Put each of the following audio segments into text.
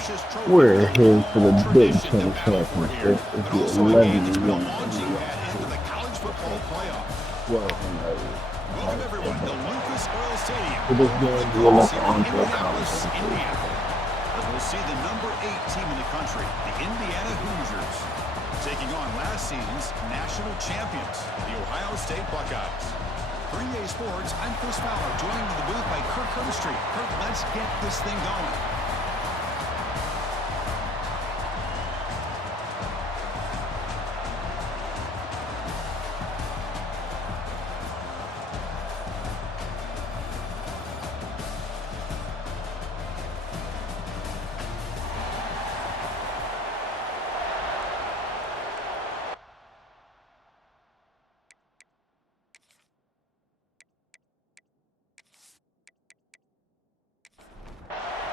precious trophy We're with a here for the long Big tradition to Ten battle for here, Championship. It's but the also a game that's 11 been a wins launching in the pad into the college football playoff. Welcome, everyone, to Lucas Oil Stadium. For this Home of the game, we'll Colts look here in on to a Indianapolis, conference. Indiana. As we'll see the number 8 team in the country, the Indiana Hoosiers, taking on last season's national champions, the Ohio State Buckeyes. For EA Sports, I'm Chris Fowler, joined in the booth by Kirk Herbstreit. Kirk, let's get this thing going.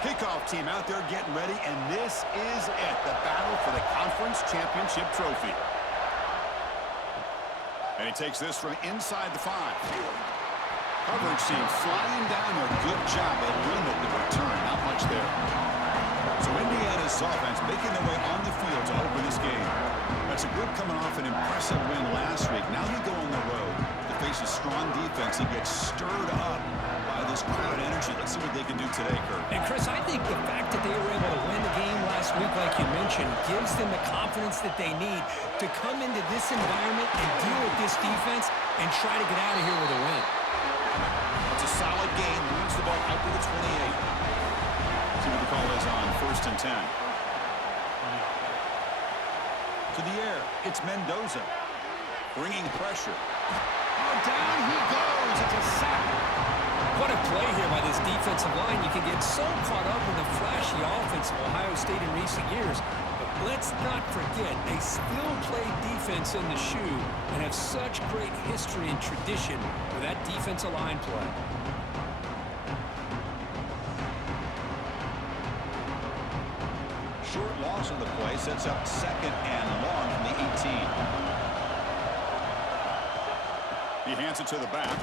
Kickoff team out there getting ready, and this is it, the battle for the conference championship trophy. And he takes this from inside the 5. Coverage team flying down there. Good job. They limit the return. Not much there. So Indiana's offense making their way on the field to open this game. That's a group coming off an impressive win last week. Now they go on the road to face a strong defense and get stirred up by this crowd energy. Let's see what they can do today, Kurt. And Chris, I think the fact that they were able to win the game last week, like you mentioned, gives them the confidence that they need to come into this environment and deal with this defense and try to get out of here with a win. It's a solid game. Moves the ball out to the 28. See what the call is on 1st and 10. To the air. It's Mendoza. Bringing pressure. Oh, down he goes. It's a sack. What a play here by this defensive line. You can get so caught up in the flashy offense of Ohio State in recent years. But let's not forget, they still play defense in the shoe and have such great history and tradition with that defensive line play. Short loss on the play sets up 2nd and long from the 18. He hands it to the back.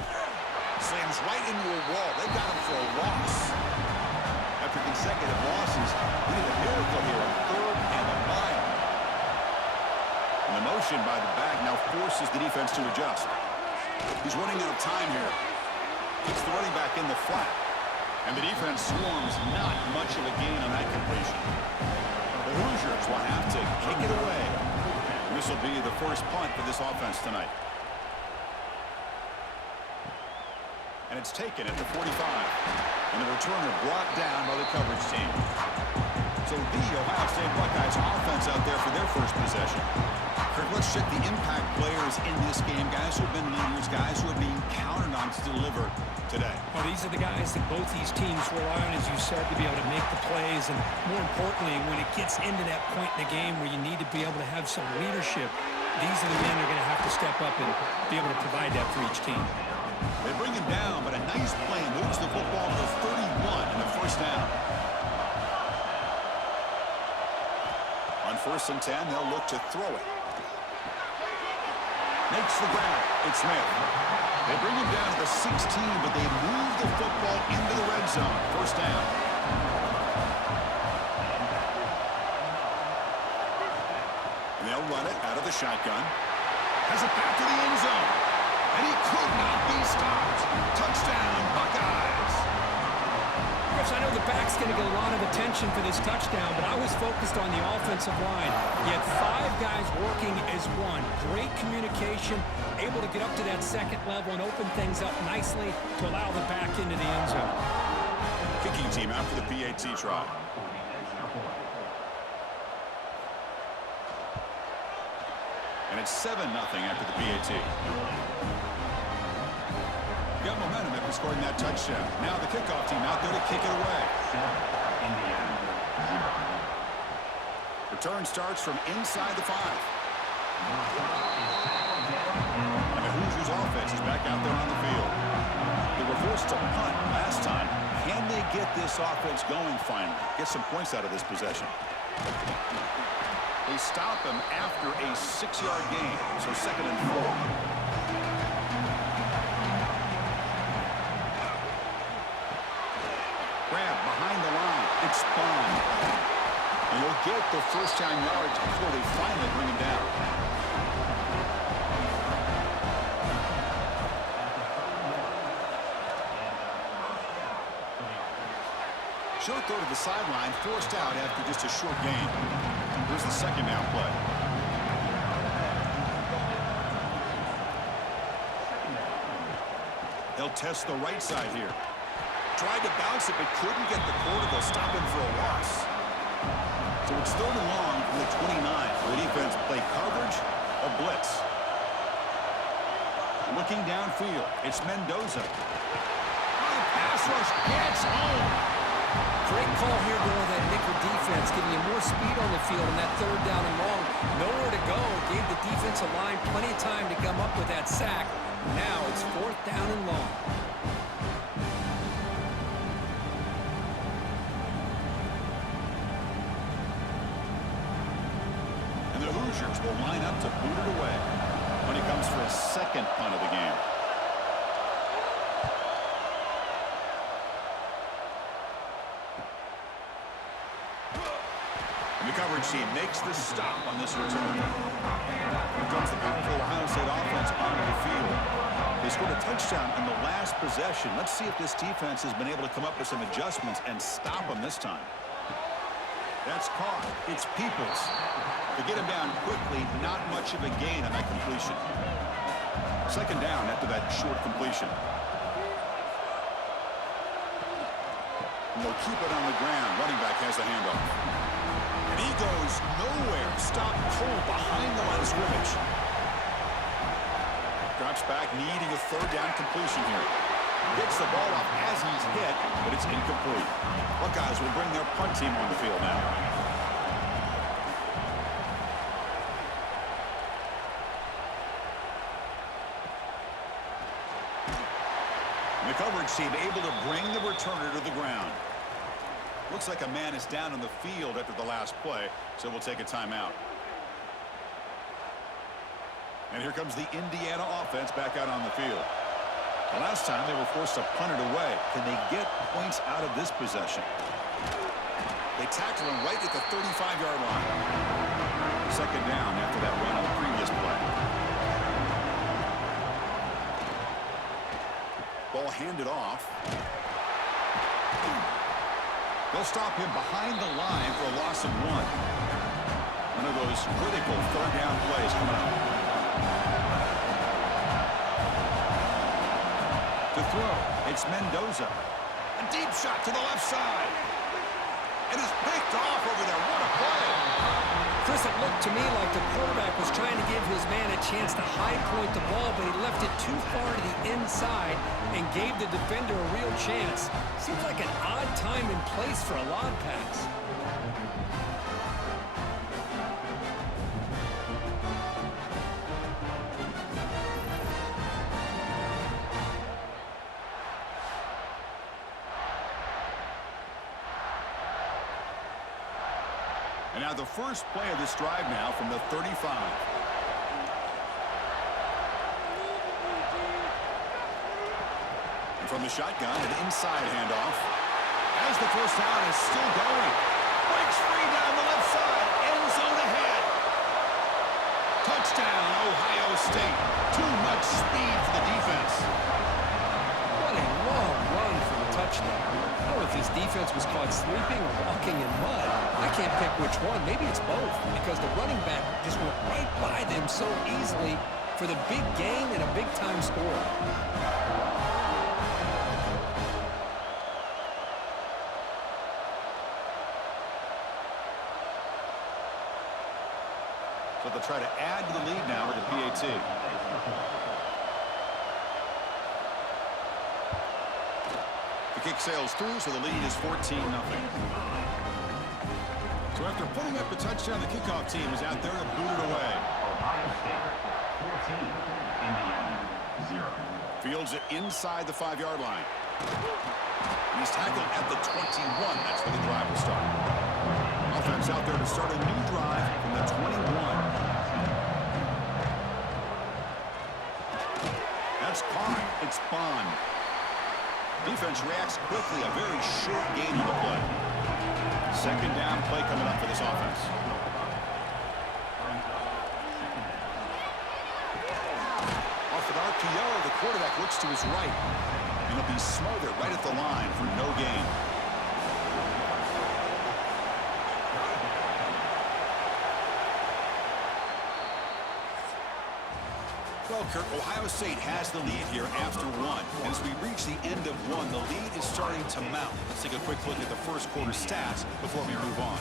Slams right into a wall. They got him for a loss. After consecutive losses, we need a miracle here on 3rd and a mile. And the motion by the back now forces the defense to adjust. He's running out of time here. Gets the running back in the flat. And the defense swarms. Not much of a gain on that completion. The Hoosiers will have to kick it away. This will be the first punt for this offense tonight. And it's taken at the 45. And the returner brought down by the coverage team. So the Ohio State Buckeyes offense out there for their first possession. Kirk, let's check the impact players in this game. Guys who have been leaders, guys who are being counted on to deliver today. Well, these are the guys that both these teams rely on, as you said, to be able to make the plays. And more importantly, when it gets into that point in the game where you need to be able to have some leadership, these are the men that are going to have to step up and be able to provide that for each team. They bring him down, but a nice play moves the football to 31 in the first down. On 1st and 10, they'll look to throw it. Makes the grab. It's Smith. They bring him down to the 16, but they move the football into the red zone. First down. And they'll run it out of the shotgun. Has it back to the end zone. And he could not be stopped. Touchdown, Buckeyes. Chris, I know the back's going to get a lot of attention for this touchdown, but I was focused on the offensive line. You had 5 guys working as one. Great communication, able to get up to that 2nd level and open things up nicely to allow the back into the end zone. Kicking team out for the PAT try. And it's 7-0 after the PAT. Got momentum after scoring that touchdown. Now the kickoff team out there to kick it away. Return starts from inside the 5. And the Hoosiers offense is back out there on the field. They were forced to punt last time. Can they get this offense going finally? Get some points out of this possession. They stop him after a 6-yard gain, so 2nd and 4. Grab behind the line. It's spun. And he'll get the first down yards before they finally bring him down. Short throw to the sideline, forced out after just a short gain. Here's the second down play. They'll test the right side here. Tried to bounce it, but couldn't get the quarter. They'll stop him for a loss. So it's third and long from the 29. The defense play coverage or blitz. Looking downfield, it's Mendoza. Oh, pass rush gets home. Great call here going that nickel defense, giving you more speed on the field in that third down and long. Nowhere to go. Gave the defensive line plenty of time to come up with that sack. Now it's fourth down and long. And the Hoosiers will line up to boot it away when he comes for a second punt of the game. The coverage team makes the stop on this return. Here comes the powerful Ohio State offense onto the field. They scored a touchdown in the last possession. Let's see if this defense has been able to come up with some adjustments and stop them this time. That's caught. It's Peoples. To get him down quickly, not much of a gain on that completion. Second down after that short completion. And they'll keep it on the ground. Running back has the handoff. And he goes nowhere. Stop cold behind the line of scrimmage. Drops back, needing a third down completion here. Gets the ball off as he's hit, but it's incomplete. Buckeyes will bring their punt team on the field now. And the coverage team able to bring the returner to the ground. Looks like a man is down on the field after the last play, so we'll take a timeout. And here comes the Indiana offense back out on the field. The last time they were forced to punt it away. Can they get points out of this possession? They tackle him right at the 35-yard line. Second down after that run on the previous play. Ball handed off. They'll stop him behind the line for a loss of one. One of those critical third down plays coming up. To throw, it's Mendoza. A deep shot to the left side. And it's picked off over there. What a play. Chris, it looked to me like the quarterback was trying to give his man a chance to high point the ball, but he left it too far to the inside and gave the defender a real chance. Seems like an odd time and place for a lob pass. And now the first play of this drive now from the 35. And from the shotgun, an inside handoff. As the first down is still going. Breaks free down the left side. End zone ahead. Touchdown, Ohio State. Too much speed for the defense. What a long run for the touchdown. I don't know if his defense was caught sleeping or walking in mud. I can't pick which one. Maybe it's both, because the running back just went right by them so easily for the big gain and a big-time score. So they'll try to add to the lead now with the PAT. The kick sails through, so the lead is 14-0. So after putting up the touchdown, the kickoff team is out there to boot it away. Ohio State 14, Indiana 0. Fields it inside the 5-yard line. He's tackled at the 21. That's where the drive will start. Offense out there to start a new drive from the 21. That's caught. It's Bond. Defense reacts quickly. A very short gain on the play. Second down play coming up for this offense. Off an RPO, the quarterback looks to his right. And he'll be smothered right at the line for no gain. Well, Kirk, Ohio State has the lead here after one. And as we reach the end of one, the lead is starting to mount. Let's take a quick look at the first quarter stats before we move on.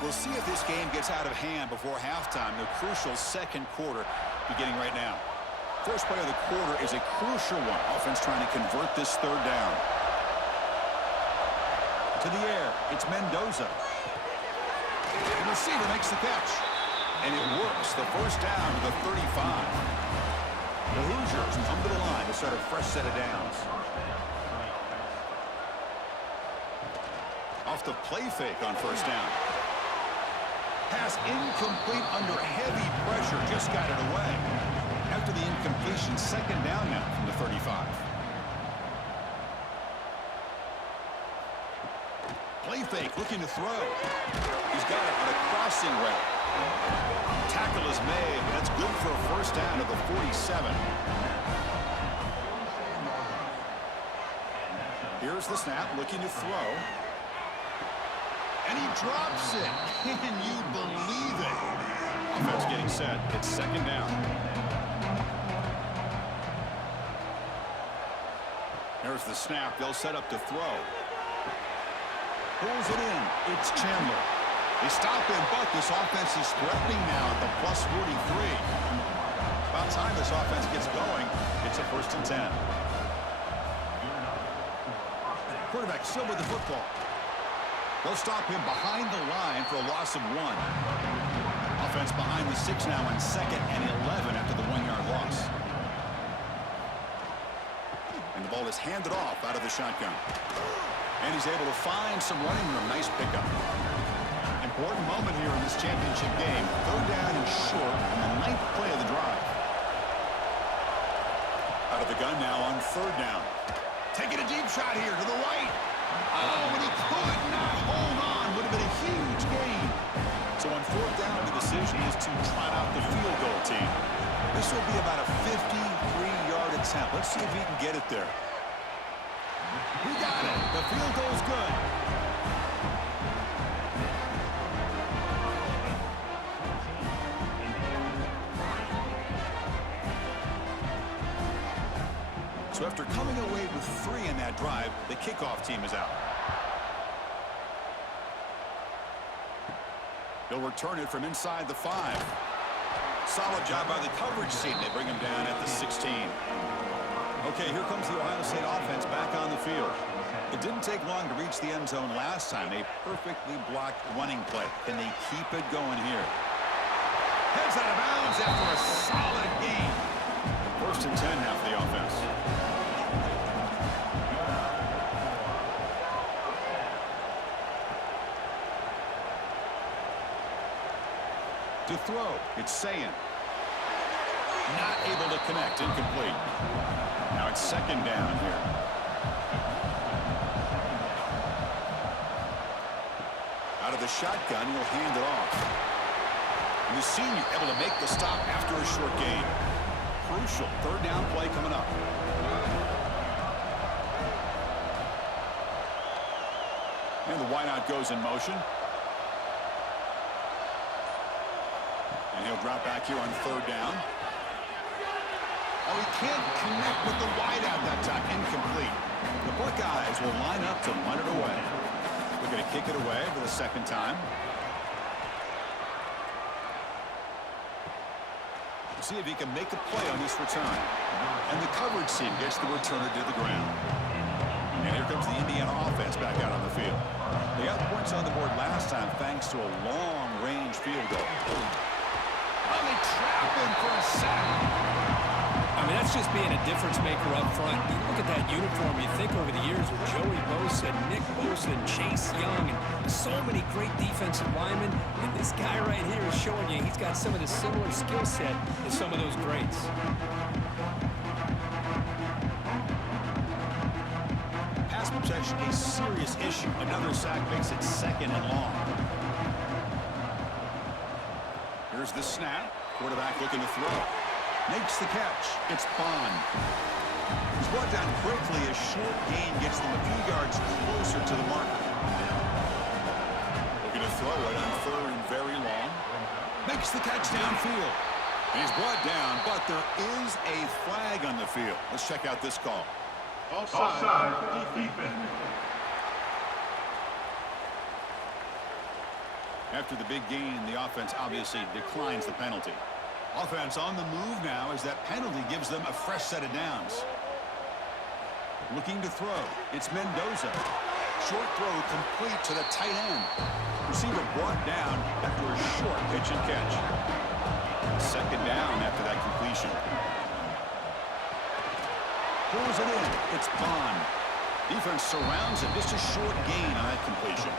We'll see if this game gets out of hand before halftime. The crucial second quarter beginning right now. First play of the quarter is a crucial one. Offense trying to convert this third down. To the air, it's Mendoza. The receiver makes the catch. And it works. The first down to the 35. The Hoosiers come to the line to start a fresh set of downs. Off the play fake on first down. Pass incomplete under heavy pressure. Just got it away. After the incompletion, second down now from the 35. Play fake, looking to throw. He's got it on a crossing route. Tackle is made, but that's good for a first down at the 47. Here's the snap, looking to throw. And he drops it. Can you believe it? Offense getting set. It's second down. There's the snap. They'll set up to throw. Pulls it in. It's Chandler. They stop him, but this offense is threatening now at the plus 43. About time this offense gets going. It's a 1st and 10. Quarterback still with the football. They'll stop him behind the line for a loss of 1. Offense behind the 6 now on 2nd and 11 after the 1-yard loss. And the ball is handed off out of the shotgun. And he's able to find some running room. Nice pickup. Important moment here in this championship game. Third down and short on the 9th play of the drive. Out of the gun now on third down. Taking a deep shot here to the right. Oh, and he could not hold on. Would have been a huge gain. So on fourth down, the decision is to trot out the field goal team. This will be about a 53-yard attempt. Let's see if he can get it there. He got it. The field goal's good. So after coming away with 3 in that drive, the kickoff team is out. He'll return it from inside the 5. Solid job by the coverage team. They bring him down at the 16. Okay, here comes the Ohio State offense back on the field. It didn't take long to reach the end zone last time. A perfectly blocked running play. Can they keep it going here? Heads out of bounds after a solid gain. 1st and 10 now for the offense. To throw, it's Sayin. Not able to connect, incomplete. Now it's second down here. Out of the shotgun, he'll hand it off. And the senior able to make the stop after a short gain. Crucial third down play coming up. And the wideout goes in motion. And he'll drop back here on third down. Oh, he can't connect with the wideout that time. Incomplete. The Buckeyes will line up to run it away. We're going to kick it away for the second time. We'll see if he can make a play on this return. And the coverage team gets the returner to the ground. And here comes the Indiana offense back out on the field. They got points on the board last time thanks to a long-range field goal. Oh, they trap him for a sack. I mean, that's just being a difference maker up front. You look at that uniform, you think over the years with Joey Bosa, Nick Bosa, and Chase Young, and so many great defensive linemen. And this guy right here is showing you he's got some of the similar skill set as some of those greats. such a serious issue. Another sack makes it 2nd and long. Here's the snap. Quarterback looking to throw. Makes the catch. It's Bond. He's brought down quickly. A short gain gets them a few yards closer to the marker. Looking to throw it on 3rd and very long. Makes the catch downfield. He's brought down, but there is a flag on the field. Let's check out this call. Offside. Defense. After the big gain, the offense obviously declines the penalty. Offense on the move now as that penalty gives them a fresh set of downs. Looking to throw. It's Mendoza. Short throw complete to the tight end. Receiver brought down after a short pitch and catch. 2nd down after that completion. Pulls it in. It's Bond. Defense surrounds him. Just a short gain on that completion.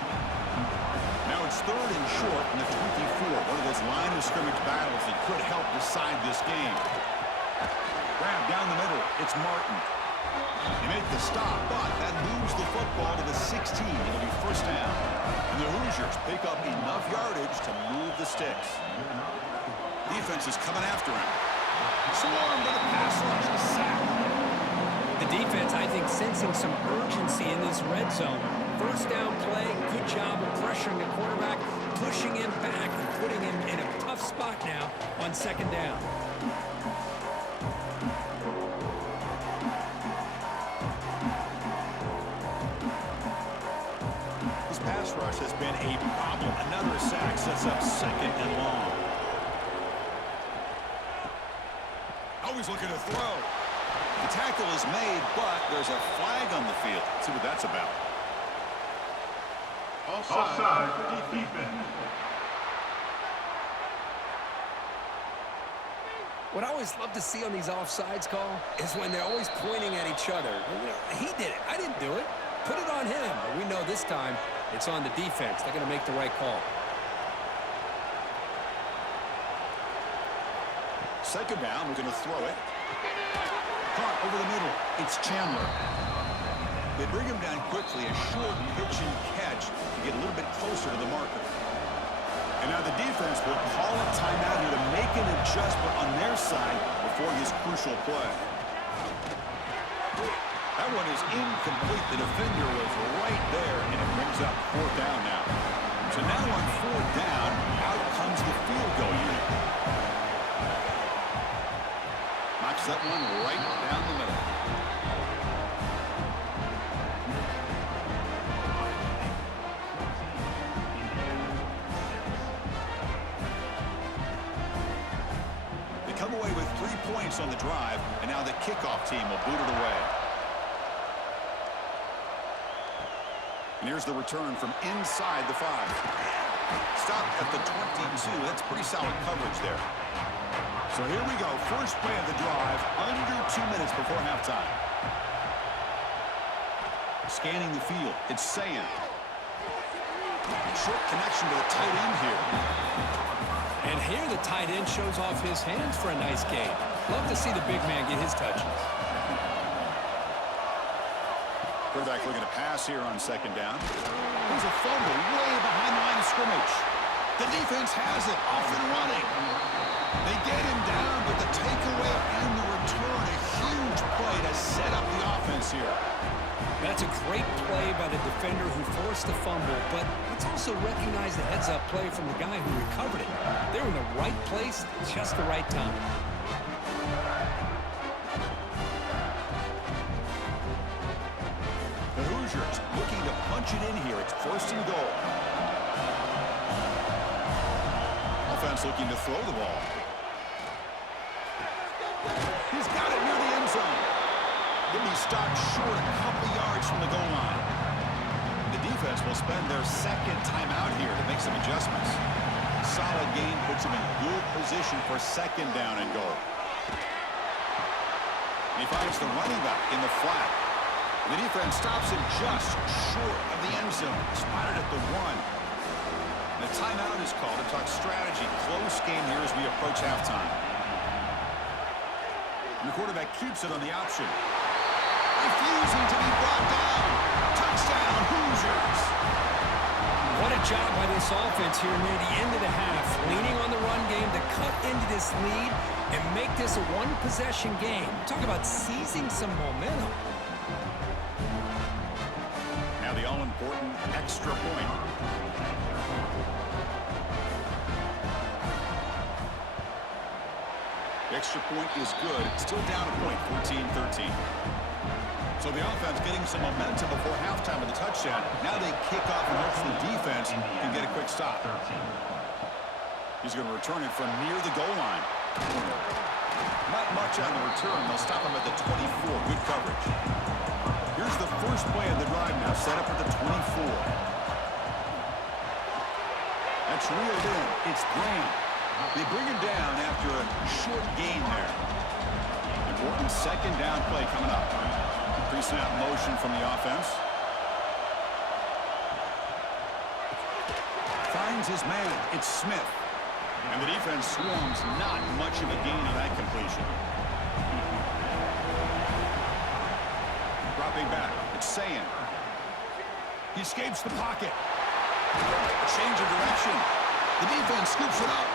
Now it's 3rd and short from the 24. One of those line of scrimmage battles that could help decide this game. Grab down the middle. It's Martin. They make the stop, but that moves the football to the 16. It'll be 1st down. And the Hoosiers pick up enough yardage to move the sticks. Defense is coming after him. Swarmed by the pass rush. A sack. The defense, I think, sensing some urgency in this red zone. 1st down play, good job of pressuring the quarterback, pushing him back and putting him in a tough spot now on 2nd down. This pass rush has been a problem. Another sack sets up 2nd and long. Always looking to throw. The tackle is made, but there's a flag on the field. Let's see what that's about. Offside. Defense. What I always love to see on these offsides call is when they're always pointing at each other. You know, he did it. I didn't do it. Put it on him. But we know this time it's on the defense. They're going to make the right call. 2nd down, we're going to throw it. Caught over the middle. It's Chandler. They bring him down quickly, a short pitch and catch to get a little bit closer to the marker. And now the defense will call a timeout here to make an adjustment on their side before this crucial play. That one is incomplete. The defender was right there, and it brings up 4th down now. So now on 4th down, out comes the field goal unit. Knocks that one right down the middle. They come away with 3 points on the drive, and now the kickoff team will boot it away. And here's the return from inside the 5. Stopped at the 22. That's pretty solid coverage there. So here we go. First play of the drive, under 2 minutes before halftime. Scanning the field. It's Sayan. Short connection to the tight end here. And here the tight end shows off his hands for a nice gain. Love to see the big man get his touches. Quarterback looking to pass here on 2nd down. There's a fumble way behind the line of scrimmage. The defense has it off and running. They get him down, but the takeaway and the return, a huge play to set up the offense here. That's a great play by the defender who forced the fumble, but let's also recognize the heads-up play from the guy who recovered it. They're in the right place, just the right time. The Hoosiers looking to punch it in here. It's 1st and goal. Offense looking to throw the ball. He's got it near the end zone. He'll be stopped short a couple yards from the goal line. The defense will spend their 2nd timeout here to make some adjustments. Solid game puts him in good position for 2nd down and goal. And he finds the running back in the flat. The defense stops him just short of the end zone. Spotted at the 1. The timeout is called to talk strategy. Close game here as we approach halftime. And the quarterback keeps it on the option. Refusing to be brought down. Good job by this offense here near the end of the half, leaning on the run game to cut into this lead and make this a one-possession game. Talk about seizing some momentum. Now the all-important extra point. The extra point is good. It's still down a point, 14-13. So the offense getting some momentum before halftime of the touchdown. Now they kick off and hopes the defense can get a quick stop. He's going to return it from near the goal line. Not much on the return. They'll stop him at the 24. Good coverage. Here's the first play of the drive now, set up at the 24. That's reeled in. It's Graham. They bring him down after a short gain there. Important second down play coming up. Pre-snap motion from the offense. Finds his man. It's Smith. And the defense swarms. Not much of a gain on that completion. Dropping back. It's Sayan. He escapes the pocket. A change of direction. The defense scoops it up.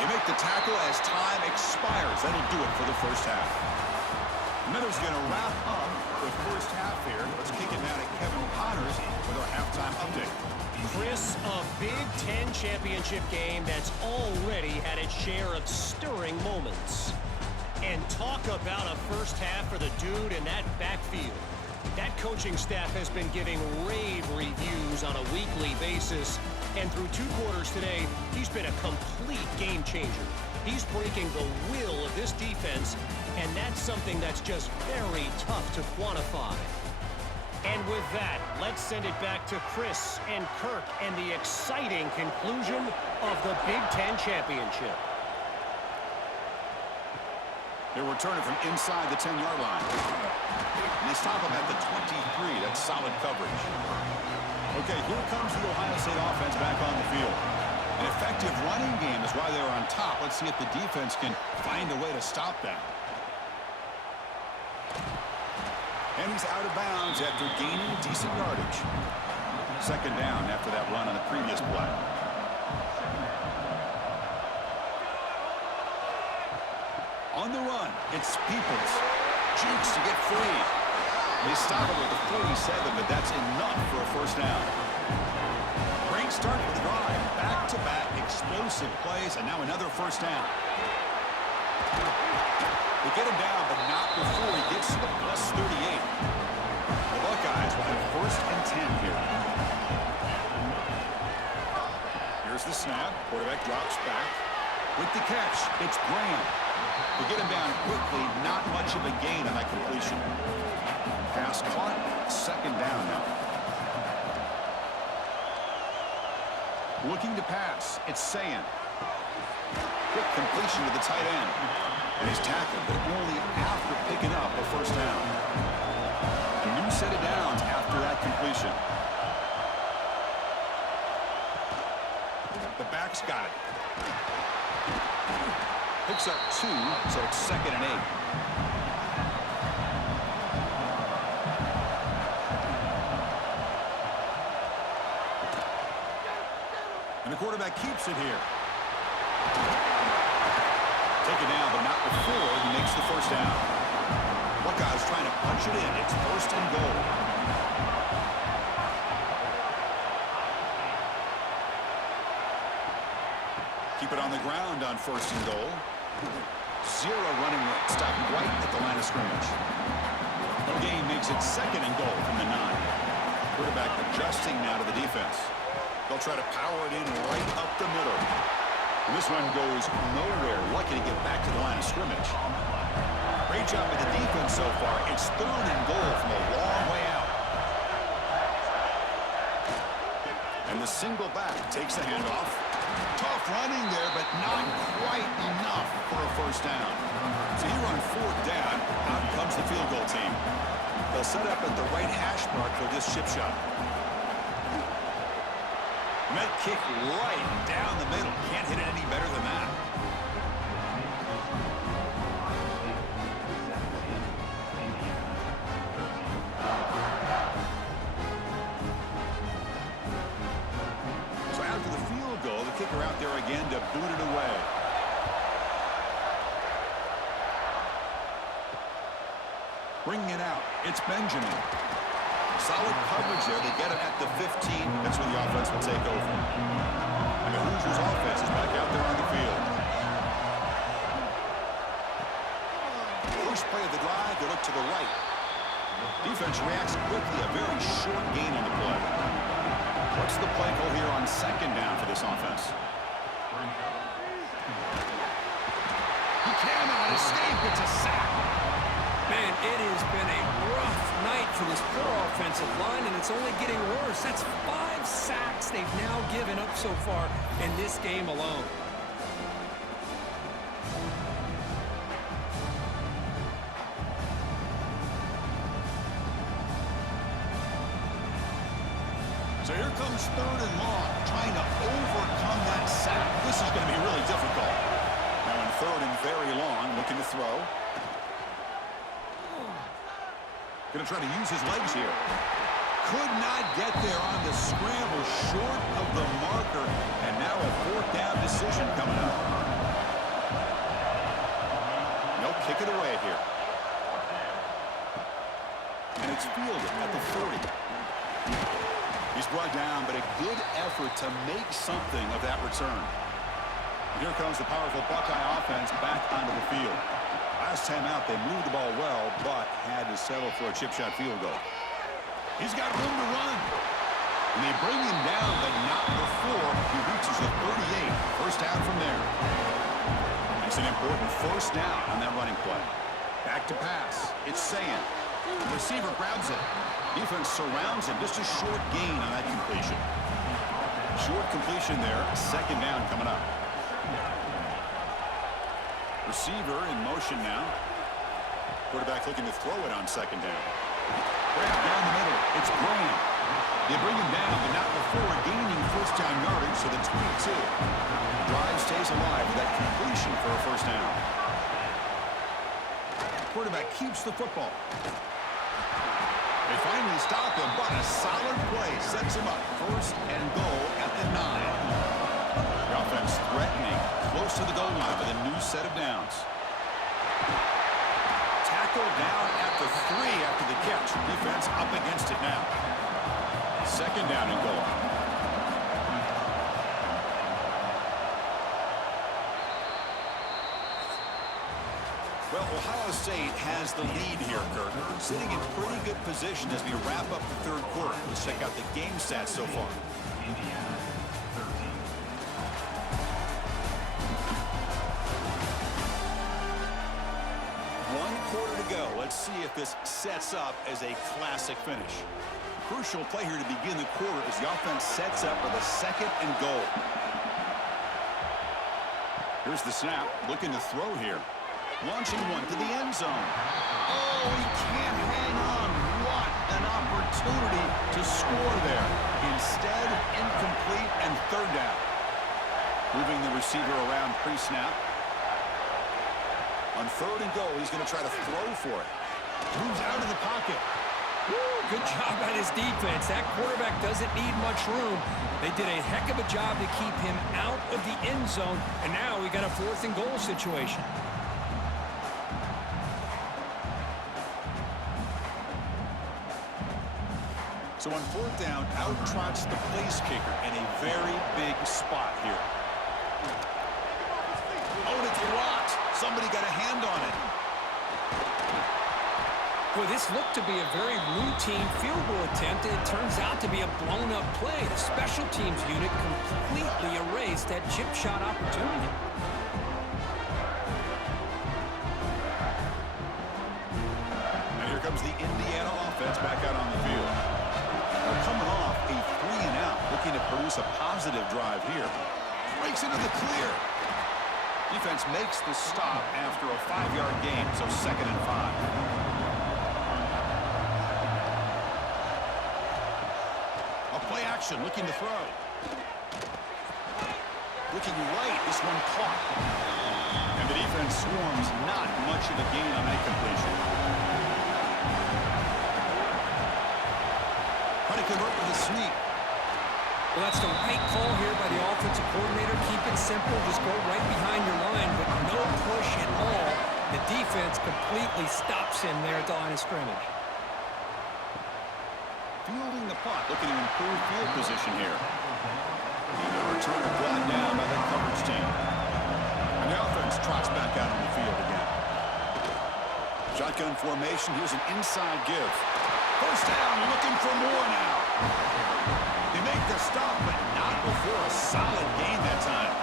They make the tackle as time expires. That'll do it for the first half. Miller's going to wrap up the first half here. Let's kick it down to Kevin Connors with our halftime update. Chris, a Big Ten championship game that's already had its share of stirring moments. And talk about a first half for the dude in that backfield. That coaching staff has been giving rave reviews on a weekly basis. And through 2 quarters today, he's been a complete game changer. He's breaking the will of this defense, and that's something that's just very tough to quantify. And with that, let's send it back to Chris and Kirk and the exciting conclusion of the Big Ten Championship. They return it from inside the 10-yard line. And they stop him at the 23. That's solid coverage. Okay, here comes the Ohio State offense back on the field. An effective running game is why they're on top. Let's see if the defense can find a way to stop that. And he's out of bounds after gaining decent yardage. Second down after that run on the previous play. On the run, it's Peoples. Jukes to get free. They stop it with a 47, but that's enough for a first down. Great start for the drive. Back-to-back explosive plays, and now another first down. They get him down, but not before he gets to the plus 38. The Buckeyes will have first and 10 here. Here's the snap. Quarterback drops back. With the catch, it's Graham. They get him down quickly. Not much of a gain on that completion. Pass caught. Second down now. Looking to pass. It's Sayan. Quick completion to the tight end. And he's tackled, but only after picking up a first down. A new set of downs after that completion. The back's got it. Picks up 2, so it's second and 8. And the quarterback keeps it here. Taken down, but not before he makes the first down. Buckeyes trying to punch it in. It's first and goal. Keep it on the ground on first and goal. 0 running room. Stopped right at the line of scrimmage. No gain makes it second and goal from the 9. Quarterback adjusting now to the defense. They'll try to power it in right up the middle. And this one goes nowhere. Lucky to get back to the line of scrimmage. Great job by the defense so far. It's third and goal from a long way out. And the single back takes the handoff. Tough running there, but not quite enough for a first down. So here on 4th down, out comes the field goal team. They'll set up at the right hash mark for this chip shot. And that kick right down the middle. Can't hit it any better than that. bringing it out. It's Benjamin. Solid coverage there. They get it at the 15. That's where the offense will take over. And the Hoosiers offense is back out there on the field. First play of the drive, they look to the right. Defense reacts quickly. A very short gain on the play. What's the play call here on second down for this offense? He cannot escape. It's a sack. Man, it has been a rough night for this poor offensive line, and it's only getting worse. That's 5 sacks they've now given up so far in this game alone. So here comes third and long, trying to overcome that sack. This is going to be really difficult. Now in third and very long, looking to throw. Going to try to use his legs here. Could not get there on the scramble, short of the marker, and now a fourth down decision coming up. They'll kick it away here. And it's fielded at the 40. He's brought down, but a good effort to make something of that return. Here comes the powerful Buckeye offense back onto the field. Last time out, they moved the ball well, but had to settle for a chip shot field goal. He's got room to run. And they bring him down, but not before he reaches the 38. First down from there. It's an important first down on that running play. Back to pass. It's Sayan. The receiver grabs it. Defense surrounds him. Just a short gain on that completion. Short completion there. Second down coming up. Receiver in motion now. Quarterback looking to throw it on second down. Grab down the middle. It's Graham. They bring him down, but not before gaining first down yardage to the 22. The drive stays alive with that completion for a first down. Quarterback keeps the football. They finally stop him, but a solid play sets him up. First and goal at the 9. The offense threatening, close to the goal line with a new set of downs. Tackle down at the 3 after the catch. Defense up against it now. Second down and goal. Well, Ohio State has the lead here, Kirk. Sitting in pretty good position as we wrap up the third quarter. Let's check out the game stats so far. Indiana, 13. One quarter to go. Let's see if this sets up as a classic finish. Crucial play here to begin the quarter as the offense sets up with a second and goal. Here's the snap. Looking to throw here. Launching one to the end zone. Oh, he can't hang on. What an opportunity to score there. Instead, incomplete and third down. Moving the receiver around pre-snap. On third and goal, he's going to try to throw for it. Moves out of the pocket. Woo, good job by his defense. That quarterback doesn't need much room. They did a heck of a job to keep him out of the end zone, and now we got a fourth and goal situation. So on fourth down, out trots the place kicker in a very big spot here. Oh, and it's blocked. Somebody got a hand on it. Well, this looked to be a very routine field goal attempt, and it turns out to be a blown-up play. The special teams unit completely erased that chip shot opportunity. And here comes the Indiana offense back out on the field. They're coming off a 3-and-out, looking to produce a positive drive here. Breaks into the clear. Defense makes the stop after a 5-yard gain, so second and 5. Play action, looking to throw. Looking right, this one caught. And the defense swarms, not much of a gain on that completion. Trying to convert with a sweep. Well, that's the right call here by the offensive coordinator. Keep it simple, just go right behind your line, but no push at all. The defense completely stops him there at the line of scrimmage. Fielding the punt, looking to improve field position here. The returner brought down by the coverage team. And the offense trots back out on the field again. Shotgun formation. Here's an inside give. First down, looking for more now. They make the stop, but not before a solid gain that time.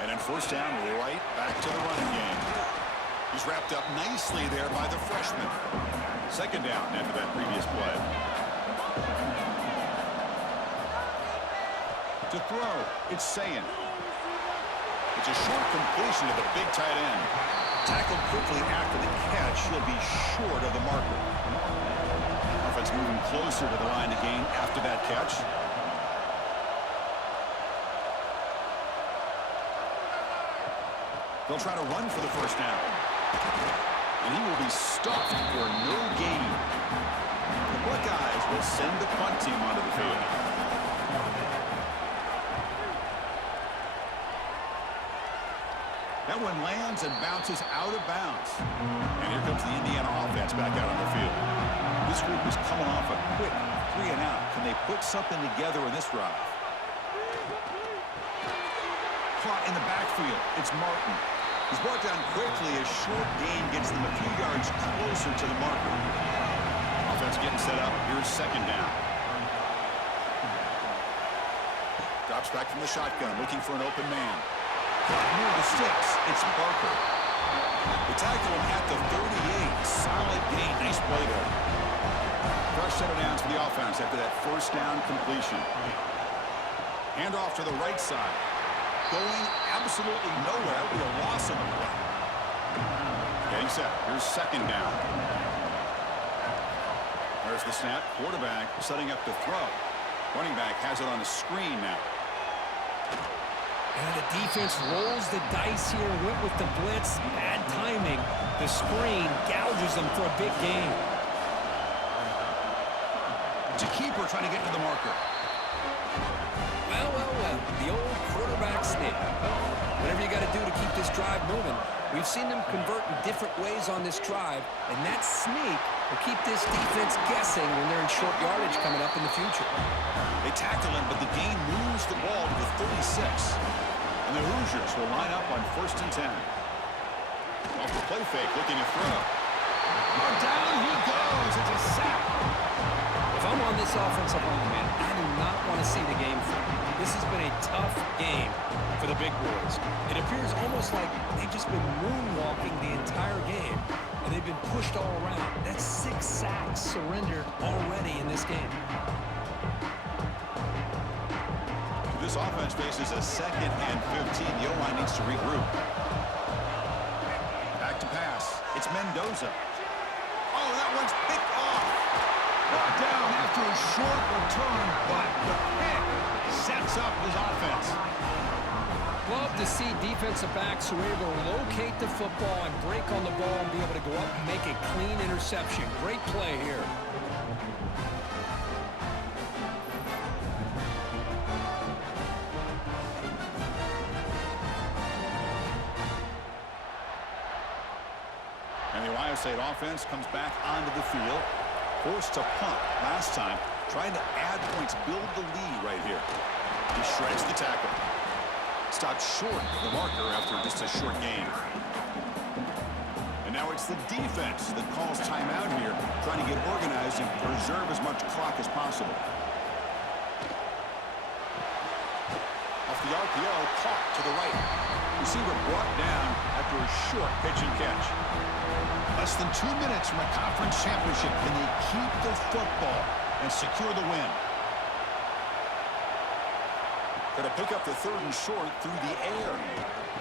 And then first down, right back to the running game. He's wrapped up nicely there by the freshman. Second down after that previous play. To throw, it's Sayin. It's a short completion to the big tight end. Tackled quickly after the catch. He'll be short of the marker. Offense moving closer to the line of gain after that catch. They'll try to run for the first down. And he will be stuffed for no gain. The Buckeyes will send the punt team onto the field. That one lands and bounces out of bounds. And here comes the Indiana offense back out on the field. This group is coming off a quick 3-and-out. Can they put something together in this drive? Caught in the backfield. It's Martin. He's brought down quickly. A short gain gets them a few yards closer to the marker. Offense getting set up. Here's second down. Drops back from the shotgun, looking for an open man. Near the sticks, it's Barker. They tackle him at the 38. Solid gain. Nice play there. Fresh set of downs for the offense after that first down completion. Hand off to the right side. Going absolutely nowhere. That would be a loss on the play. Getting set. Here's second down. There's the snap. Quarterback setting up to throw. Running back has it on the screen now. And the defense rolls the dice here, went with the blitz. Bad timing. The screen gouges them for a big gain. To keeper trying to get to the marker. Well. The old quarterback sneak. Whatever you got to do to keep this drive moving. We've seen them convert in different ways on this drive, and that sneak will keep this defense guessing when they're in short yardage coming up in the future. They tackle him, but the gain moves the ball to the 36. And the Hoosiers will line up on 1st and 10. Off the play fake, looking to throw. Oh, down he goes. It's a sack. If I'm on this offensive line, man, I do not want to see the game flip. This has been a tough game for the big boys. It appears almost like they've just been moonwalking the entire game, and they've been pushed all around. That's 6 sacks surrendered already in this game. This offense faces a 2nd and 15. The O-line needs to regroup. Back to pass. It's Mendoza. Oh, that one's picked off. Brought down after a short return, but the pick sets up his offense. Love to see defensive backs who are able to locate the football and break on the ball and be able to go up and make a clean interception. Great play here. And the Ohio State offense comes back onto the field. Forced to punt last time. Trying to add points, build the lead right here. He shreds the tackle. Stopped short of the marker after just a short gain. And now it's the defense that calls timeout here, trying to get organized and preserve as much clock as possible. Off the RPO, caught to the right. Receiver brought down after a short pitch and catch. Less than 2 minutes from a conference championship. Can they keep the football and secure the win? Going to pick up the 3rd and short through the air.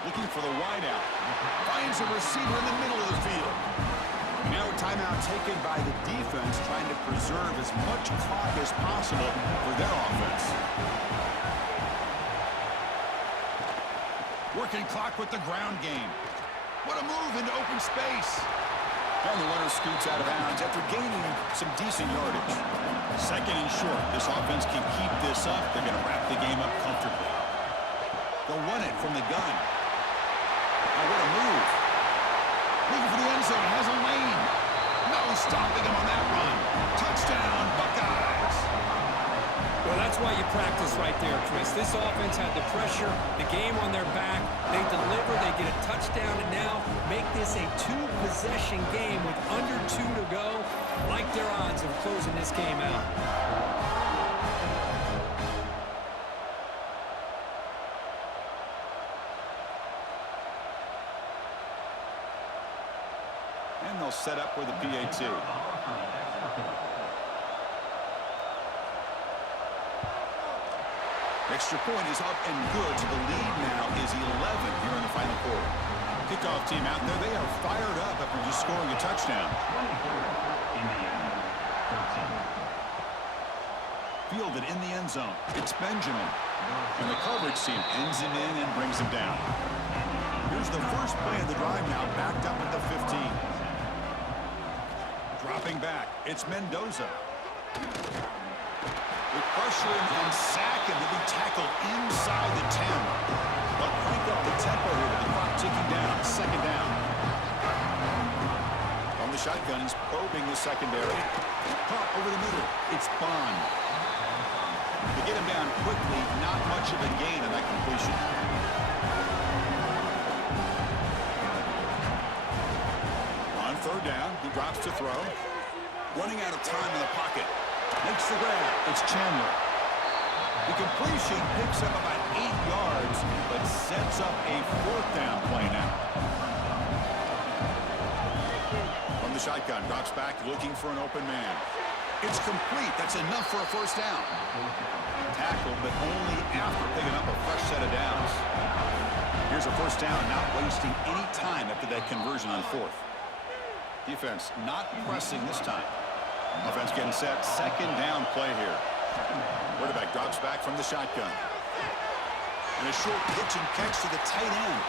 Looking for the wideout. Finds a receiver in the middle of the field. Now a timeout taken by the defense, trying to preserve as much clock as possible for their offense. Working clock with the ground game. What a move into open space. And the runner scoots out of bounds after gaining some decent yardage. Second and short. This offense can keep this up. They're going to wrap the game up comfortably. They'll run it from the gun. Oh, what a move. Looking for the end zone. Has a lane. No stopping him on that run. Touchdown, Buckeyes. Well, that's why you practice right there, Chris. This offense had the pressure, the game on their back. They deliver, they get a touchdown, and now make this a two-possession game with under 2 to go. Like their odds of closing this game out. And they'll set up for the PAT. Extra point is up and good. So the lead now is 11 here in the final quarter. Kickoff team out there. They are fired up after just scoring a touchdown. Fielded in the end zone. It's Benjamin. And the coverage team ends him in and brings him down. Here's the first play of the drive now, backed up at the 15. Dropping back. It's Mendoza. They pressure him and sack him to be tackled inside the 10. But crank up the tempo here with the clock ticking down. Second down. From the shotgun, he's probing the secondary. Caught over the middle. It's Bond. To get him down quickly, not much of a gain on that completion. On third down, he drops to throw. Running out of time in the pocket. Makes the grab. It's Chandler. The completion picks up about 8 yards, but sets up a fourth down play now. From the shotgun, drops back looking for an open man. It's complete. That's enough for a first down. Tackled, but only after picking up a fresh set of downs. Here's a first down, not wasting any time after that conversion on fourth. Defense not pressing this time. Offense getting set. Second down play here. Quarterback drops back from the shotgun. And a short pitch and catch to the tight end.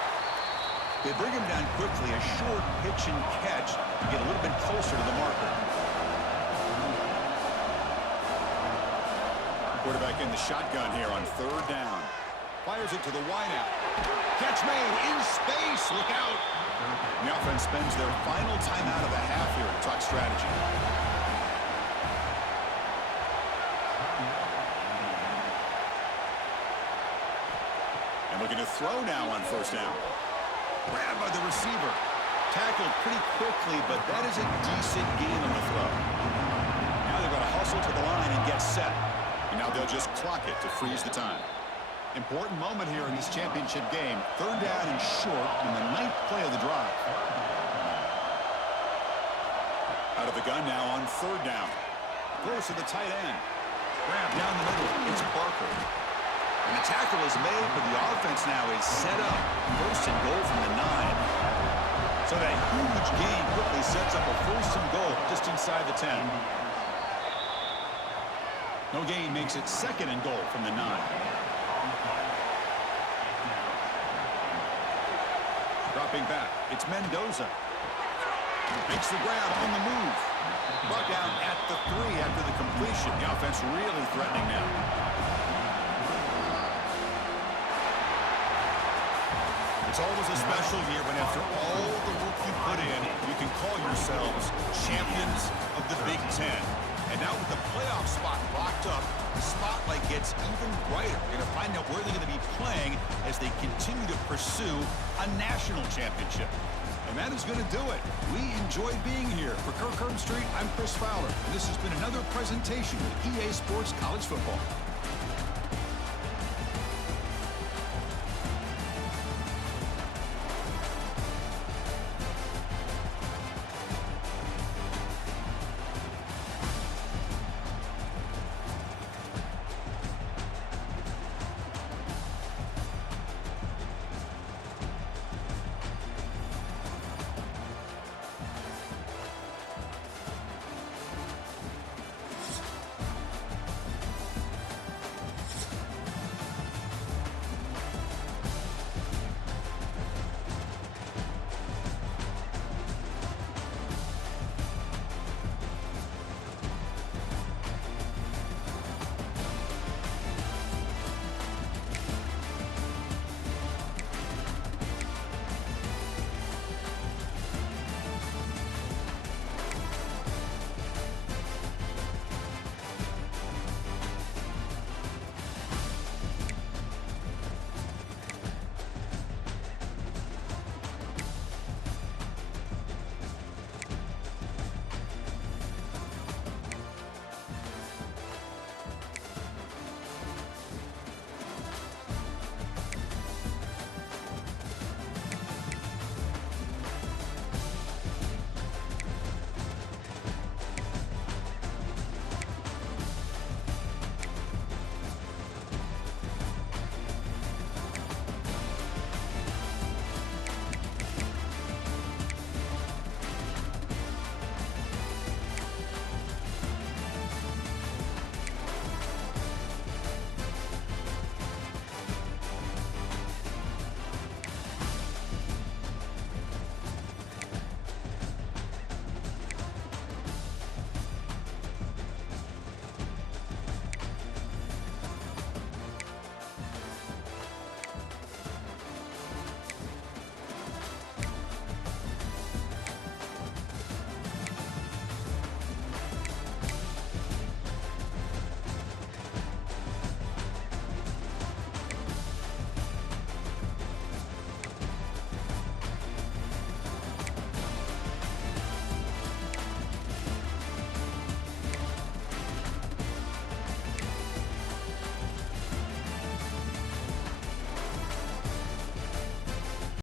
They bring him down quickly. A short pitch and catch to get a little bit closer to the marker. Quarterback in the shotgun here on third down. Fires it to the wideout. Catch made in space. Look out. And the offense spends their final timeout of the half here to talk strategy. And looking to throw now on first down. Grabbed by the receiver. Tackled pretty quickly, but that is a decent gain on the throw. Now they've got to hustle to the line and get set. And now they'll just clock it to freeze the time. Important moment here in this championship game. Third down and short in the 9th play of the drive. Out of the gun now on third down. Close to the tight end. Grab down the middle. It's Barker. And the tackle is made, but the offense now is set up. First and goal from the 9. So that huge gain quickly sets up a first and goal just inside the 10. No gain makes it second and goal from the 9. Dropping back, it's Mendoza. Makes the grab on the move. Brought down at the 3 after the completion. The offense really threatening now. It's always a special year when after all the work you put in, you can call yourselves champions of the Big Ten. And now with the playoff spot locked up, the spotlight gets even brighter. You're going to find out where they're going to be playing as they continue to pursue a national championship. And that is going to do it. We enjoyed being here. For Kirk Herbstreit, I'm Chris Fowler. And this has been another presentation of EA Sports College Football.